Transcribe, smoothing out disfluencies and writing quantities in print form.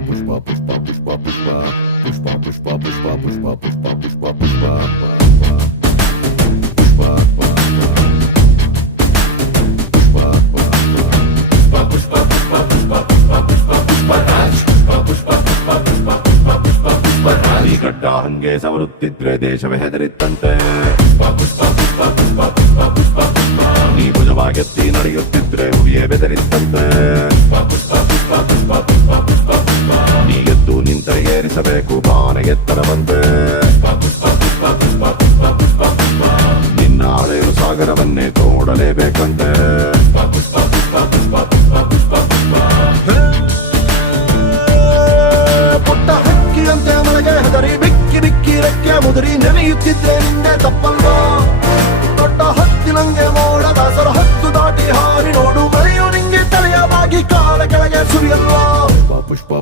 ಈ ಗಡ್ಡ ಹಂಗೆ ಸವರುತ್ತಿದ್ರೆ ದೇಶವೇ ಹೆದರಿತ್ತಂತೆ. ನೀ ಭುಜವಾಗೆತ್ತಿ ನಡೆಯುತ್ತಿದ್ರೆ ಹುಲಿಯೇ ಬೆದರಿತ್ತಂತೆ. ನೀ ಎದ್ದು ನಿಂತರೆ ಏರಿಸಬೇಕು ಬಾನೆ ಎತ್ತರವಂತೆ. ನಿನ್ನ ಹಳೆಯರು ಸಾಗರವನ್ನೇ ತೋಡಲೇಬೇಕಂತೆ. ಪುಟ್ಟ ಹಕ್ಕಿಯಂತೆ ಮಳೆಗೆ ಹೆದರಿ ಬಿಕ್ಕಿ ಬಿಕ್ಕಿ ರೆಕ್ಕೆ ಮುದುರಿ ನೆನೆಯುತ್ತಿದ್ದೆ ನಿನ್ನೆ ತಪ್ಪಲ್ವಾ? ದೊಡ್ಡ ಹತ್ತಿನಂಗೆ ಮೋಡ ದಾಸರ ಹತ್ತು ದಾಟಿ ಹಾರಿ ನೋಡು ಮಳೆಯು ನಿಂಗೆ ತಲೆಯ ಬಾಗಿ ಕಾಲ ಕೆಳಗೆ ಸುರಿಯಲ್ವಾ? ಪುಷ್ಪ ಪುಷ್ಪ